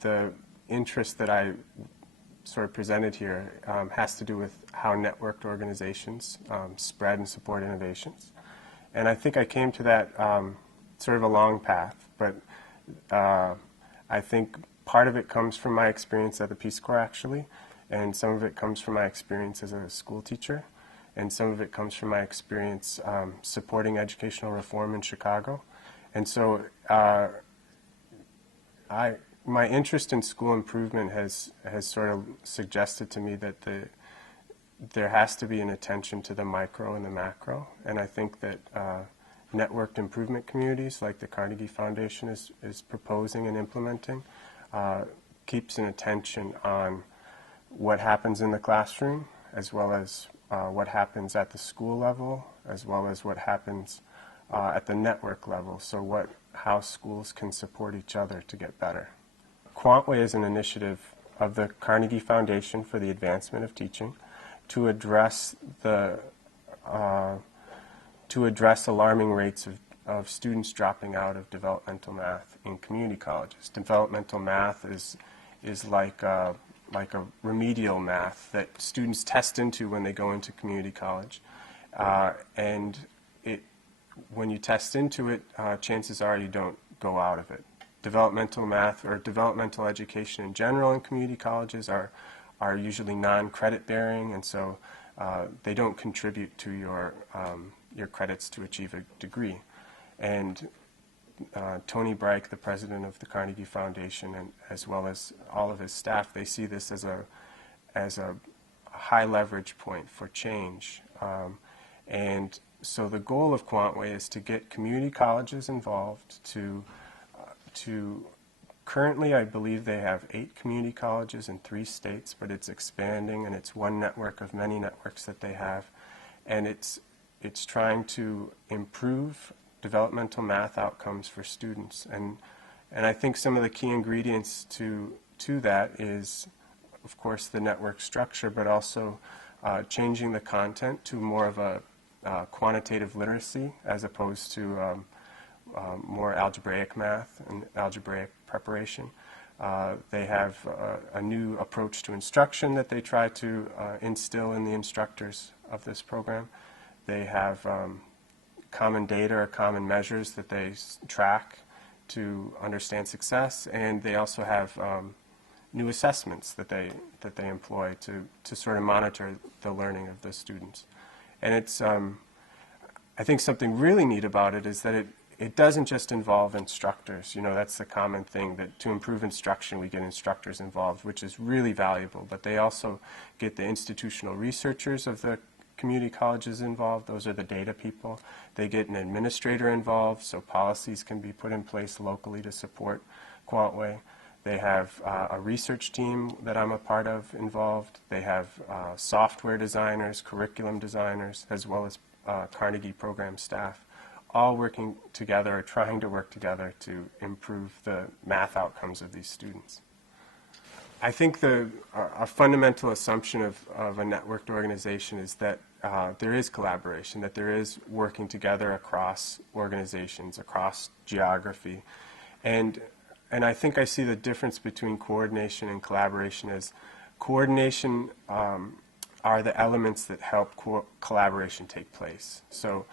the interest that I sort of presented here has to do with how networked organizations spread and support innovations. And I think I came to that sort of a long path, but I think part of it comes from my experience at the Peace Corps, actually, and some of it comes from my experience as a school teacher, and some of it comes from my experience supporting educational reform in Chicago. And so my interest in school improvement has sort of suggested to me that there has to be an attention to the micro and the macro, and I think that networked improvement communities like the Carnegie Foundation is proposing and implementing keeps an attention on what happens in the classroom, as well as what happens at the school level, as well as what happens at the network level, so how schools can support each other to get better. Quantway is an initiative of the Carnegie Foundation for the Advancement of Teaching to address alarming rates of students dropping out of developmental math in community colleges. Developmental math is like a remedial math that students test into when they go into community college, and when you test into it, chances are you don't go out of it. Developmental math or developmental education in general in community colleges are usually non-credit bearing, and so they don't contribute to your credits to achieve a degree. And Tony Breich, the president of the Carnegie Foundation, and as well as all of his staff, they see this as a high leverage point for change. And so the goal of Quantway is to get community colleges involved currently I believe they have 8 community colleges in 3 states, but it's expanding, and it's one network of many networks that they have. And it's trying to improve developmental math outcomes for students. And I think some of the key ingredients to that is, of course, the network structure, but also changing the content to more of a quantitative literacy as opposed to more algebraic math and algebraic preparation. They have a new approach to instruction that they try to instill in the instructors of this program. They have common data or common measures that they track to understand success, and they also have new assessments that they employ to sort of monitor the learning of the students. And it's I think something really neat about it is that it doesn't just involve instructors. You know, that's the common thing, that to improve instruction we get instructors involved, which is really valuable. But they also get the institutional researchers of the community colleges involved. Those are the data people. They get an administrator involved, so policies can be put in place locally to support Quantway. They have a research team that I'm a part of involved. They have software designers, curriculum designers, as well as Carnegie program staff, all working together or trying to work together to improve the math outcomes of these students. I think a fundamental assumption of a networked organization is that there is collaboration, that there is working together across organizations, across geography. And I think I see the difference between coordination and collaboration as coordination are the elements that help collaboration take place. So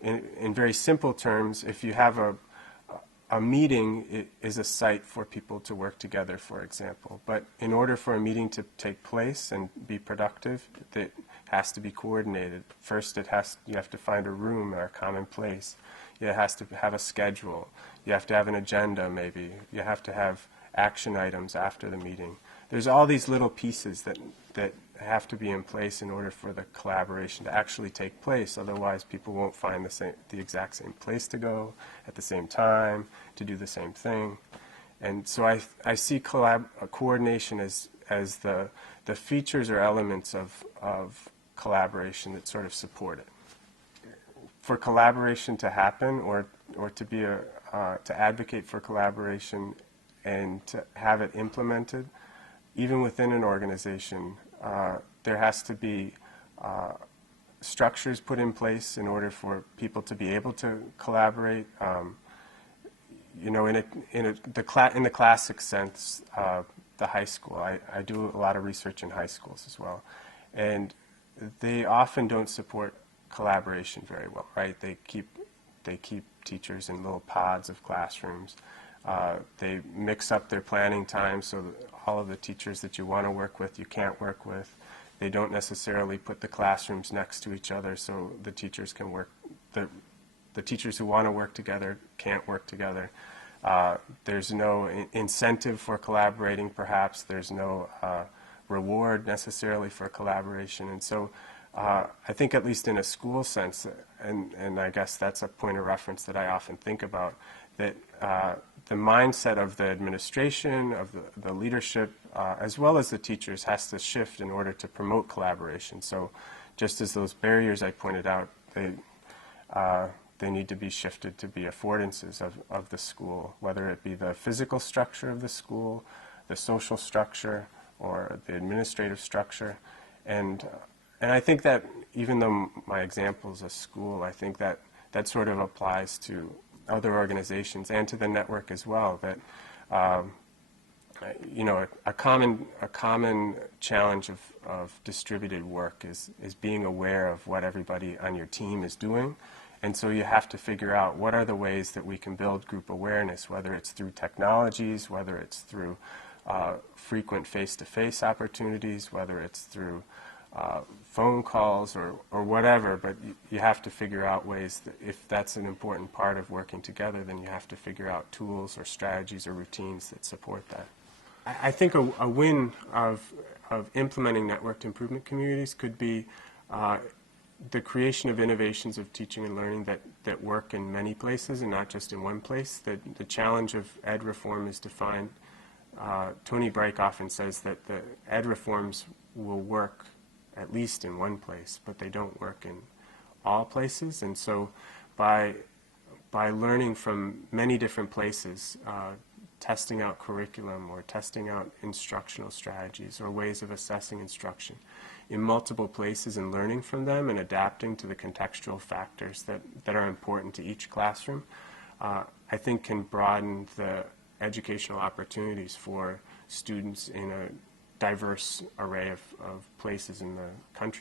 in very simple terms, if you have a meeting, it is a site for people to work together, for example. But in order for a meeting to take place and be productive, it has to be coordinated. First, you have to find a room or a common place. It has to have a schedule. You have to have an agenda, maybe. You have to have action items after the meeting. There's all these little pieces that have to be in place in order for the collaboration to actually take place. Otherwise, people won't find the exact same place to go at the same time to do the same thing. And so I see coordination as the features or elements of collaboration that sort of support it. For collaboration to happen, or to be to advocate for collaboration and to have it implemented, even within an organization, there has to be structures put in place in order for people to be able to collaborate. you know, in the classic sense, the high school. I do a lot of research in high schools as well, and they often don't support collaboration very well, right? They keep teachers in little pods of classrooms. They mix up their planning time so that all of the teachers that you want to work with, you can't work with. They don't necessarily put the classrooms next to each other so the teachers can work. The teachers who want to work together can't work together. There's no incentive for collaborating, perhaps. There's no reward necessarily for collaboration. And so I think, at least in a school sense, and I guess that's a point of reference that I often think about, that the mindset of the administration, of the leadership, as well as the teachers, has to shift in order to promote collaboration. So just as those barriers I pointed out, they need to be shifted to be affordances of the school, whether it be the physical structure of the school, the social structure, or the administrative structure. And I think that, even though my example is a school, I think that that sort of applies to other organizations and to the network as well. That you know, a common challenge of distributed work is being aware of what everybody on your team is doing. And so you have to figure out what are the ways that we can build group awareness, whether it's through technologies, whether it's through frequent face-to-face opportunities, whether it's through phone calls or whatever. But you have to figure out ways that, if that's an important part of working together, then you have to figure out tools or strategies or routines that support that. I think a win of implementing networked improvement communities could be the creation of innovations of teaching and learning that work in many places and not just in one place. The challenge of ed reform is to find, Tony Brake often says that the ed reforms will work at least in one place, but they don't work in all places. And so by learning from many different places, testing out curriculum or testing out instructional strategies or ways of assessing instruction in multiple places and learning from them and adapting to the contextual factors that are important to each classroom, I think can broaden the educational opportunities for students in a diverse array of places in the country.